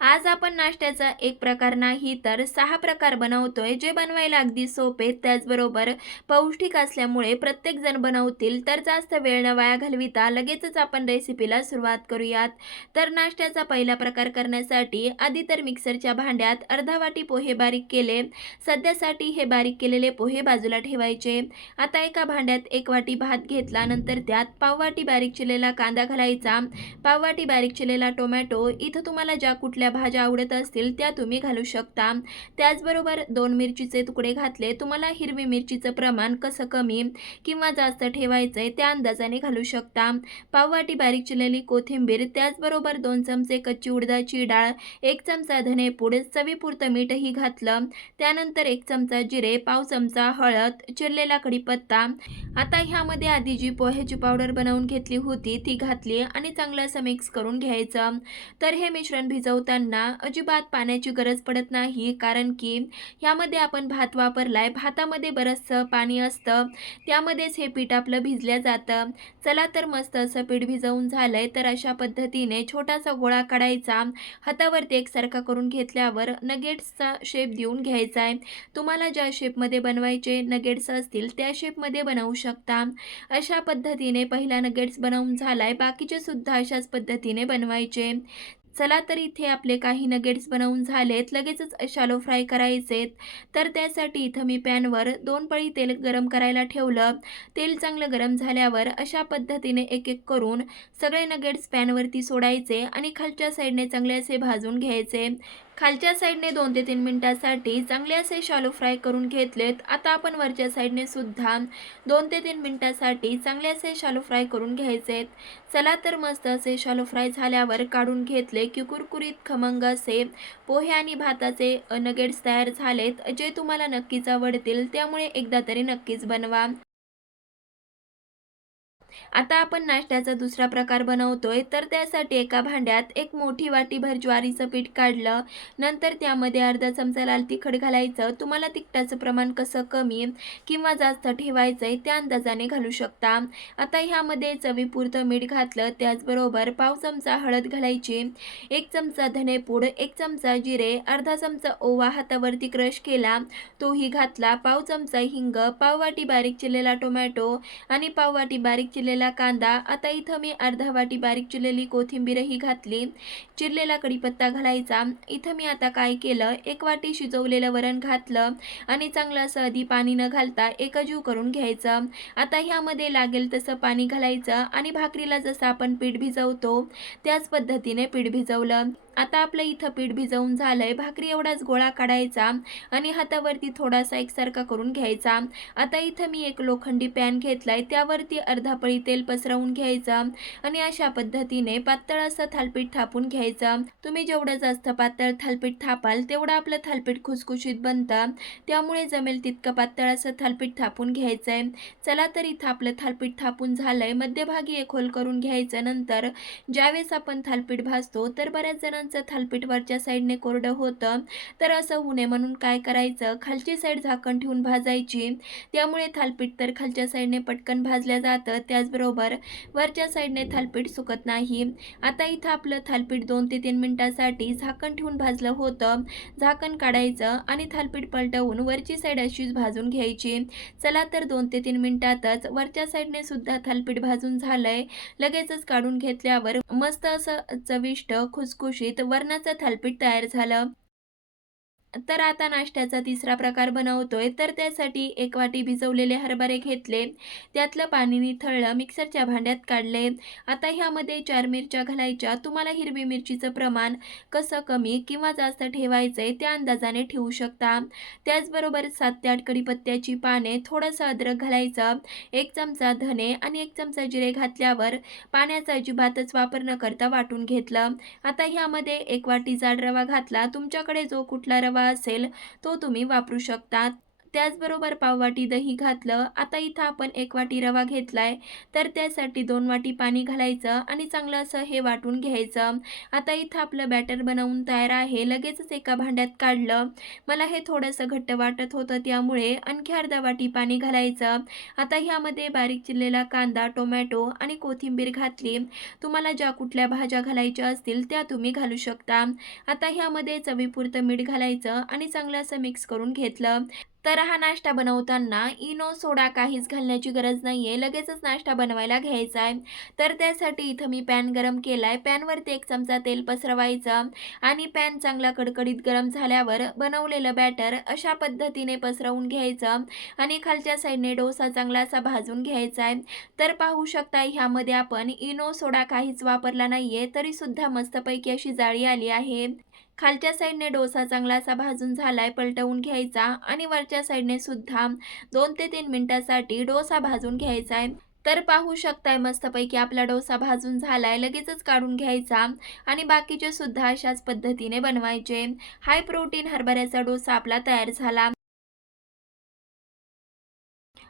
आज आपण नाश्त्याचा एक प्रकार नाही तर सहा प्रकार बनवतोय. जे बनवायला अगदी सोपे त्याचबरोबर पौष्टिक असल्यामुळे प्रत्येक जण बनवतील. तर जास्त वेळ न वाया घालविता लगेचच आपण रेसिपीला सुरुवात करूयात. तर नाश्त्याचा पहिला प्रकार करण्यासाठी आधी तर मिक्सरच्या भांड्यात अर्धा वाटी पोहे बारीक केले. सध्यासाठी हे बारीक केलेले पोहे बाजूला ठेवायचे. आता एका भांड्यात एक वाटी भात घेतला. नंतर त्यात पाववाटी बारीक चिरलेला कांदा घालायचा. पाववाटी बारीक चिरलेला टोमॅटो. इथं तुम्हाला ज्या कुठल्या भाज्या आवडत असतील त्या तुम्ही घालू शकता. त्याचबरोबर दोन मिरचीचे तुकडे घातले तुम्हाला हिरवी मिरचीचं प्रमाण कसं कमी किंवा जास्त ठेवायचं आहे त्या अंदाजाने घालू शकता. पाववाटी बारीक चिरलेली कोथिंबीर त्याचबरोबर दोन चमचे कच्ची उडदाची डाळ एक चमचा धनेपूड चवीपुरतं मीठही घातलं. त्यानंतर एक चमचा जिरे पाव चमचा हळद चिरलेला कढीपत्ता. आता ह्यामध्ये आधी जी पोह्याची पावडर बनवून घेतली होती ती घातली आणि चांगलं असं मिक्स करून घ्यायचं. तर हे मिश्रण भिजवता भिजवताना अजिबात पाण्याची गरज पडत नाही कारण की ह्यामध्ये आपण भात वापरलाय भातामध्ये बरंचसं पाणी असतं त्यामध्येच हे पीठ आपलं भिजल्या जातं. चला तर मस्त असं पीठ भिजवून झालंय तर अशा पद्धतीने छोटासा गोळा काढायचा. हातावरती एकसारखा करून घेतल्यावर नगेट्सचा शेप देऊन घ्यायचा आहे तुम्हाला ज्या शेपमध्ये बनवायचे नगेट्स असतील त्या शेपमध्ये बनवू शकता. अशा पद्धतीने पहिला नगेट्स बनवून झालाय बाकीचे सुद्धा अशाच पद्धतीने बनवायचे. चला तर इथे आपले काही नगेट्स बनवून झालेत. लगेचच शालो फ्राय करायचेत. तर त्यासाठी इथं मी पॅनवर दोन पळी तेल गरम करायला ठेवलं. तेल चांगलं गरम झाल्यावर अशा पद्धतीने एक एक करून सगळे नगेट्स पॅनवरती सोडायचे आणि खालच्या साईडने चांगले असे भाजून घ्यायचे. खालच्या साईडने दोन ते तीन मिनटासाठी चांगले असे शालो फ्राय करून घेतलेत. आता आपण वरच्या साईडने सुद्धा दोन ते तीन मिनटासाठी चांगले असे शालो फ्राय करून घ्यायचे. चला तर मस्त असे शालो फ्राय झाल्यावर काढून घेतले की कुरकुरीत खमंग असे पोहे आणि भाताचे नगेट्स तयार झालेत जे तुम्हाला नक्कीच आवडतील. त्यामुळे एकदा तरी नक्कीच बनवा. आता आपण नाश्त्याचा दुसरा प्रकार बनवतोय तर त्यासाठी एका भांड्यात एक मोठी वाटीभर ज्वारीचं पीठ काढलं. नंतर त्यामध्ये अर्धा चमचा लाल तिखट घालायचं. तुम्हाला तिखटाचं प्रमाण कसं कमी किंवा जास्त ठेवायचं आहे त्या अंदाजाने घालू शकता. आता ह्यामध्ये चवीपुरतं मीठ घातलं त्याचबरोबर पाव चमचा हळद घालायची एक चमचा धनेपूड एक चमचा जिरे अर्धा चमचा ओवा हातावरती क्रश केला तोही घातला. पाव चमचा हिंग पाव वाटी बारीक चिरलेला टोमॅटो आणि पाव वाटी बारीक चिरलेला कांदा. आता इथं मी अर्धा वाटी बारीक चिरलेली कोथिंबीरही घातली. चिरलेला कढीपत्ता घालायचा. इथं मी आता काय केलं? एक वाटी शिजवलेलं वरण घातलं आणि चांगलं असं आधी पाणी न घालता एकजीव करून घ्यायचं. आता ह्यामध्ये लागेल तसं पाणी घालायचं आणि भाकरीला जसं आपण पीठ भिजवतो त्याच पद्धतीने पीठ भिजवलं. आता आपलं इथं पीठ भिजवून झालंय. भाकरी एवढाच गोळा काढायचा आणि हातावरती थोडासा एकसारखा करून घ्यायचा. आता इथं मी एक लोखंडी पॅन घेतलाय. त्यावरती अर्धा पळी तेल पसरवून घ्यायचं आणि अशा पद्धतीने पातळ असं थालपीठ थापून घ्यायचं. तुम्ही जेवढं जास्त पातळ थालपीठ थापाल तेवढं आपलं थालपीठ खुसखुशीत बनतं. त्यामुळे जमेल तितकं पातळ असं थालपीठ थापून घ्यायचंय. चला तर इथं आपलं थालपीठ थापून झालंय. मध्यभागी एक होल करून घ्यायचं. नंतर ज्यावेळेस आपण थालपीठ भाजतो तर बऱ्याच मुलांचं थालपीठ वरच्या साईडने कोरडं होतं. तर असं होऊ नये म्हणून काय करायचं? खालची साईड झाकण ठेवून भाजायची. त्यामुळे थालपीठ तर खालच्या साईडने पटकन भाजल्या जातं. त्याचबरोबर वरच्या साईडने थालपीठ सुकत नाही. आता इथं आपलं थालपीठ दोन ते तीन मिनटासाठी झाकण ठेवून भाजलं होतं. झाकण काढायचं आणि थालपीठ पलटवून वरची साईड अशीच भाजून घ्यायची. चला तर दोन ते तीन मिनटातच वरच्या साईडने सुद्धा थालपीठ भाजून झालंय. लगेचच काढून घेतल्यावर मस्त असं चविष्ट खुसखुशीत वर्णाचं थालपीठ तयार झालं. तर आता नाश्त्याचा तिसरा प्रकार बनवतोय. तर त्यासाठी एक वाटी भिजवलेले हरभरे घेतले. त्यातलं पाणी निथळलं मिक्सरच्या भांड्यात काढले. आता ह्यामध्ये चार मिरच्या घालायच्या. तुम्हाला हिरवी मिरचीचं प्रमाण कसं कमी किंवा जास्त ठेवायचं आहे त्या अंदाजाने ठेवू शकता. त्याचबरोबर सात ते आठ कडीपत्त्याची पाने थोडंसं अद्रक घालायचं एक चमचा धने आणि एक चमचा जिरे घातल्यावर पाण्याचा अजिबातच वापर न करता वाटून घेतलं. आता ह्यामध्ये एक वाटी जाड रवा घातला. तुमच्याकडे जो कुठला रवा असेल तो तुम्ही वापरू शकता त्याचबरोबर पाववाटी दही घातलं. आता इथं आपण एक वाटी रवा घेतलाय. तर त्यासाठी दोन वाटी पाणी घालायचं आणि चांगलं असं हे वाटून घ्यायचं. आता इथं आपलं बॅटर बनवून तयार आहे. लगेचच एका भांड्यात काढलं. मला हे थोडंसं घट्ट वाटत होतं त्यामुळे आणखी अर्धा वाटी पाणी घालायचं. आता ह्यामध्ये बारीक चिरलेला कांदा टोमॅटो आणि कोथिंबीर घातली. तुम्हाला ज्या कुठल्या भाज्या घालायच्या असतील त्या तुम्ही घालू शकता. आता ह्यामध्ये चवीपुरतं मीठ घालायचं आणि चांगलं असं मिक्स करून घेतलं. तर हा नाश्ता बनवताना इनो सोडा काहीच घालण्याची गरज नाही आहे लगेचच नाश्ता बनवायला घ्यायचा आहे तर त्यासाठी इथं मी पॅन गरम केला आहे पॅनवरती एक चमचा तेल पसरवायचं आणि पॅन चांगला कडकडीत गरम झाल्यावर बनवलेलं बॅटर अशा पद्धतीने पसरवून घ्यायचं आणि खालच्या साईडने डोसा चांगला असा भाजून घ्यायचा आहे तर पाहू शकता ह्यामध्ये आपण इनो सोडा काहीच वापरला नाही आहे तरीसुद्धा मस्तपैकी अशी जाळी आली आहे. खालच्या साईडने डोसा चांगला असा भाजून झालाय पलटवून घ्यायचा आणि वरच्या साईडने सुद्धा दोन ते तीन मिनिटासाठी डोसा भाजून घ्यायचा आहे. तर पाहू शकताय मस्तपैकी आपला डोसा भाजून झालाय लगेचच काढून घ्यायचा आणि बाकीचे सुद्धा अशाच पद्धतीने बनवायचे. हाय प्रोटीन हरभऱ्याचा डोसा आपला तयार झाला.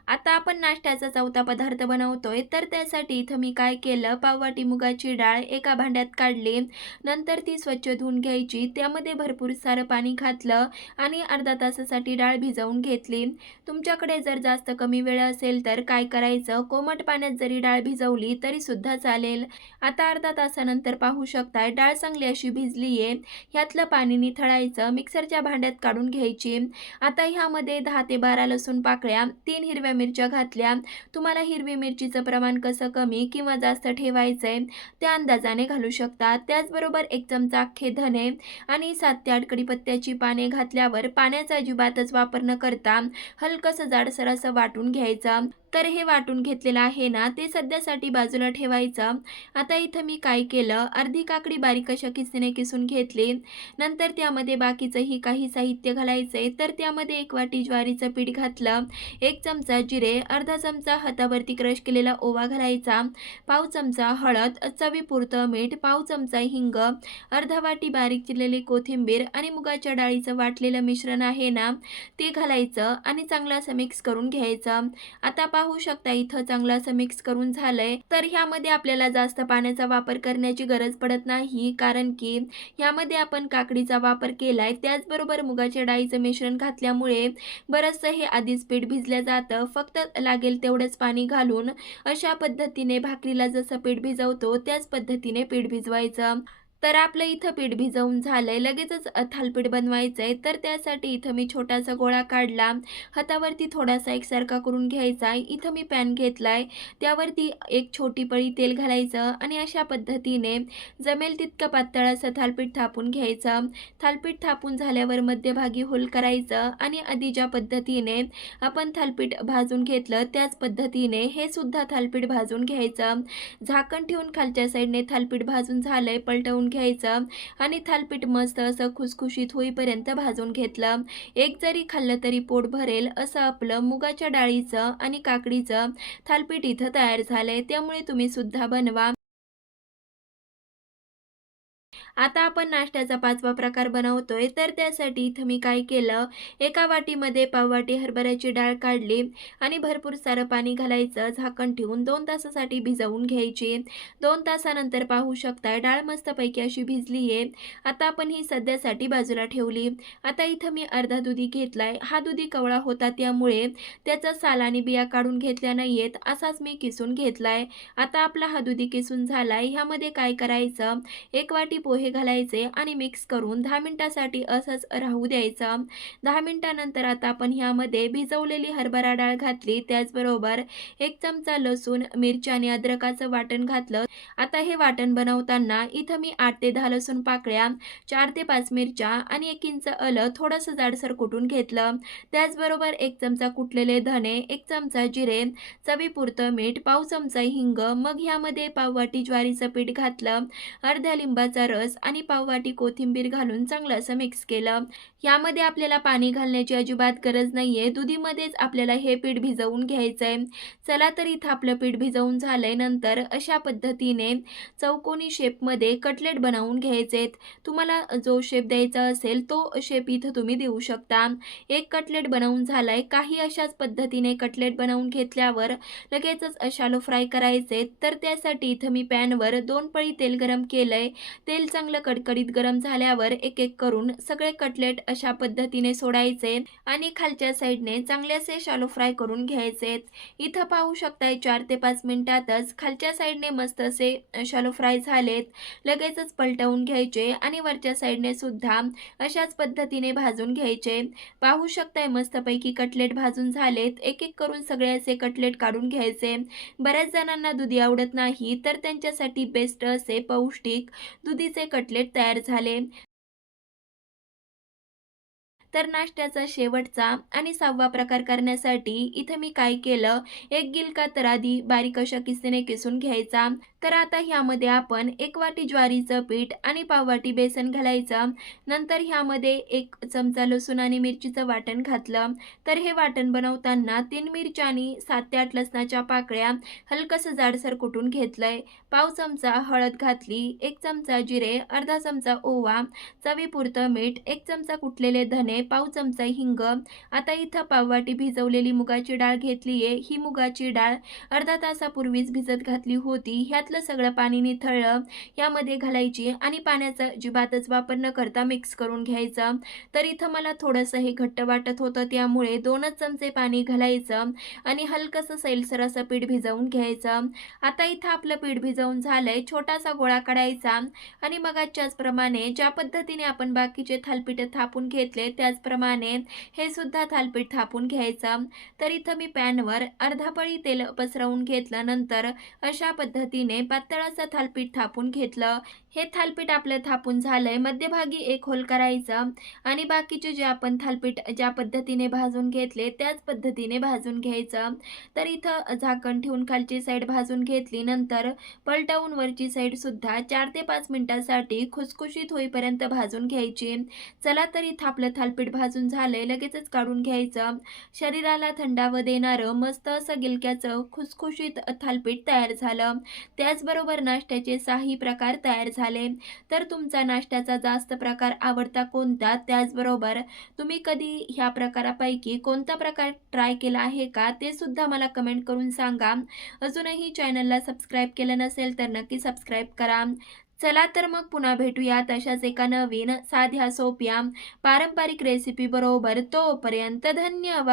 आता आपण नाश्त्याचा चौथा पदार्थ बनवतोय. तर त्यासाठी इथं मी काय केलं? पाववाटी मुगाची डाळ एका भांड्यात काढली. नंतर ती स्वच्छ धुवून घ्यायची. त्यामध्ये भरपूर सारं पाणी घातलं आणि अर्धा तासासाठी डाळ भिजवून घेतली. तुमच्याकडे जर जास्त कमी वेळ असेल तर काय करायचं? कोमट पाण्यात जरी डाळ भिजवली तरी सुद्धा चालेल. आता अर्धा तासानंतर पाहू शकताय डाळ चांगली अशी भिजली आहे ह्यातलं पाणी निथळायचं. मिक्सरच्या भांड्यात काढून घ्यायची. आता ह्यामध्ये दहा ते बारा लसूण पाकळ्या तीन हिरव्या मिरच्या घातल्या. तुम्हाला हिरवी मिरचीचं प्रमाण कसं कमी किंवा जास्त ठेवायचं आहे त्या अंदाजाने घालू शकता. त्याचबरोबर एक चमचा अख्खे धने आणि सात ते आठ कडीपत्त्याची पाने घातल्यावर पाण्याचा अजिबातच वापर न करता हलकंसं जाडसर असं वाटून घ्यायचं. तर हे वाटून घेतलेलं आहे ना ते सध्यासाठी बाजूला ठेवायचं. आता इथं मी काय केलं अर्धी काकडी बारीक अशा किसने किसून घेतली. नंतर त्यामध्ये बाकीचंही काही साहित्य घालायचं तर त्यामध्ये एक वाटी ज्वारीचं पीठ घातलं एक चमचा जिरे अर्धा चमचा हातावरती क्रश केलेला ओवा घालायचा पाव चमचा हळद चवीपुरतं मीठ पाव चमचा हिंग अर्धा वाटी बारीक चिरलेली कोथिंबीर आणि मुगाच्या डाळीचं वाटलेलं मिश्रण आहे ना ते घालायचं आणि चांगलं असं मिक्स करून घ्यायचं. आता पाहू शकता. इथं चांगलं असं मिक्स करून झालंय. तर ह्यामध्ये आपल्याला जास्त पाण्याचा वापर करण्याची गरज पडत नाही. कारण की ह्यामध्ये आपण काकडीचा वापर केलाय. त्याचबरोबर मुगाच्या डाळीचं मिश्रण घातल्यामुळे बरंचसं हे आधीच पीठ भिजलं जातं. फक्त लागेल तेवढंच पाणी घालून अशा पद्धतीने भाकरीला जसं पीठ भिजवतो त्याच पद्धतीने पीठ भिजवायचं. तर आपलं इथं पीठ भिजवून झालंय. लगेचच थालपीठ बनवायचं आहे तर त्यासाठी इथं मी छोटासा गोळा काढला. हातावरती थोडासा एकसारखा करून घ्यायचा. इथं मी पॅन घेतलाय. त्यावरती एक छोटी पळी तेल घालायचं आणि अशा पद्धतीने जमेल तितकं पातळ असं थालपीठ थापून घ्यायचं. थालपीठ थापून झाल्यावर मध्यभागी होल करायचं आणि आधी ज्या पद्धतीने आपण थालपीठ भाजून घेतलं त्याच पद्धतीने हे सुद्धा थालपीठ भाजून घ्यायचं. झाकण ठेवून खालच्या साईडने थालपीठ भाजून झालंय. पलटवून घ्यायचं आणि थालपीठ मस्त असं खुसखुशीत होईपर्यंत भाजून घेतलं. एक जरी खाल्लं तरी पोट भरेल असं आपलं मुगाच्या डाळीचं आणि काकडीचं थालपीठ इथं तयार झालंय. त्यामुळे तुम्ही सुद्धा बनवा. आता आपण नाश्त्याचा पाचवा प्रकार बनवतोय. तर त्यासाठी इथं मी काय केलं एका वाटीमध्ये पाववाटी हरभऱ्याची डाळ काढली आणि भरपूर सारं पाणी घालायचं. झाकण ठेवून दोन तासासाठी भिजवून घ्यायची. दोन तासानंतर पाहू शकताय डाळ मस्तपैकी अशी भिजली आहे आता आपण ही सध्यासाठी बाजूला ठेवली. आता इथं मी अर्धा दुधी घेतलाय. हा दुधी कवळा होता त्यामुळे त्याचा साल आणि बिया काढून घेतल्या नाहीयेत. असाच मी किसून घेतलाय. आता आपला हा दुधी किसून झालाय. ह्यामध्ये काय करायचं? एक वाटी पोहे घालायचे आणि मिक्स करून दहा मिनटासाठी असंच राहू द्यायचं. दहा मिनटानंतर आता आपण ह्यामध्ये भिजवलेली हरभरा डाळ घातली. त्याचबरोबर एक चमचा लसूण मिरची आणि अद्रकाचं वाटण घातलं. आता हे वाटण बनवताना इथं मी आठ ते दहा लसूण पाकळ्या चार ते पाच मिरच्या आणि एक इंच अल थोडंसं जाडसर कुटून घेतलं. त्याचबरोबर एक चमचा कुटलेले धने एक चमचा जिरे चवीपुरतं मीठ पाव चमचा हिंग मग ह्यामध्ये पाववाटी ज्वारीचं पीठ घातलं. अर्ध्या लिंबाचा रस आणि पाववाटी कोथिंबीर घालून चांगलं असं मिक्स केलं. यामध्ये आपल्याला पाणी घालण्याची अजिबात गरज नाही आहे दुधीमध्येच आपल्याला हे पीठ भिजवून घ्यायचं आहे चला तर इथं आपलं पीठ भिजवून झालंय. नंतर अशा पद्धतीने चौकोनी शेपमध्ये कटलेट बनवून घ्यायचे तुम्हाला जो शेप द्यायचा असेल तो शेप इथं तुम्ही देऊ शकता. एक कटलेट बनवून झालाय. काही अशाच पद्धतीने कटलेट बनवून घेतल्यावर लगेचच शालो फ्राय करायचे तर त्यासाठी इथं मी पॅनवर दोन पळी तेल गरम केलंय. तेल चांगलं चांगलं कडकडीत गरम झाल्यावर एक एक करून सगळे कटलेट अशा पद्धतीने सोडायचे आणि खालच्या साईडने चांगल्यासे शालो फ्राय करून घ्यायचे. इथं पाहू शकताय चार ते पाच मिनिटातच खालच्या साईडने मस्त असे शालो फ्राय झालेत. लगेचच पलटवून घ्यायचे आणि वरच्या साईडने सुद्धा अशाच पद्धतीने भाजून घ्यायचे. पाहू शकताय मस्तपैकी कटलेट भाजून झालेत. एक एक करून सगळे असे कटलेट काढून घ्यायचे. बऱ्याच जणांना दुधी आवडत नाही तर त्यांच्यासाठी बेस्ट असे पौष्टिक दुधीचे कटलेट तयार झाले. तर नाश्त्याचा शेवटचा आणि सहावा प्रकार करण्यासाठी इथं मी काय केलं? एक गिलका तर आधी बारीक अशा किस्तीने किसून घ्यायचा. तर आता ह्यामध्ये आपण एक वाटी ज्वारीचं पीठ आणि पाववाटी बेसन घालायचं. नंतर ह्यामध्ये एक चमचा लसूण आणि मिरचीचं वाटण घातलं. तर हे वाटण बनवताना तीन मिरच्या आणि सात ते आठ लसणाच्या पाकळ्या हलकंसं जाडसर कुटून घेतलंय. पाव चमचा हळद घातली एक चमचा जिरे अर्धा चमचा ओवा चवीपुरतं मीठ एक चमचा कुटलेले धने पाव चमचा हिंग. आता इथं पाववाटी भिजवलेली मुगाची डाळ घेतली आहे ही मुगाची डाळ अर्धा तासापूर्वीच भिजत घातली होती. ह्यातलं सगळं पाणी निथळलं. यामध्ये घालायची आणि पाण्याचा अजिबातच वापर न करता मिक्स करून घ्यायचं. तर इथं मला थोडंसं हे घट्ट वाटत होतं. त्यामुळे दोनच चमचे पाणी घालायचं आणि हलकंसं सैलसर असं पीठ भिजवून घ्यायचं. आता इथं आपलं पीठ भिजवून झालंय. छोटासा गोळा काढायचा आणि मग प्रमाणे ज्या पद्धतीने आपण बाकीचे थालपीठ थापून घेतले त्याच त्याचप्रमाणे हे सुद्धा थालपीठ थापून घ्यायचं. तर इथं मी पॅनवर अर्धा पळी तेल पसरवून घेतलं. नंतर अशा पद्धतीने पातळ असं थालपीठ थापून घेतलं. हे थालपीठ आपलं थापून झालंय. मध्यभागी एक होल करायचं आणि बाकीचे जे आपण थालपीठ ज्या पद्धतीने भाजून घेतले त्याच पद्धतीने भाजून घ्यायचं. तर इथं झाकण ठेवून खालची साईड भाजून घेतली. नंतर पलटवून वरची साईड सुद्धा चार ते पाच मिनिटांसाठी खुसखुशीत होईपर्यंत भाजून घ्यायची. चला तर इथं आपलं थालपीठ भाजून झालंय. लगेचच काढून घ्यायचं. शरीराला थंडावं देणारं मस्त असं गिलक्याचं खुसखुशीत थालपीठ तयार झालं. त्याचबरोबर नाश्त्याचे साही प्रकार तयार झाले. झाले तर तुमचा नाश्त्याचा जास्त प्रकार आवडता कोणता? त्याचबरोबर तुम्ही कधी ह्या प्रकारापैकी कोणता प्रकार ट्राय केला आहे का? ते सुद्धा मला कमेंट करून सांगा. अजूनही चॅनलला सबस्क्राईब केलं नसेल तर नक्की सबस्क्राईब करा. चला तर मग पुन्हा भेटूयात अशाच एका नवीन साध्या सोप्या पारंपरिक रेसिपी बरोबर. तोपर्यंत धन्यवाद!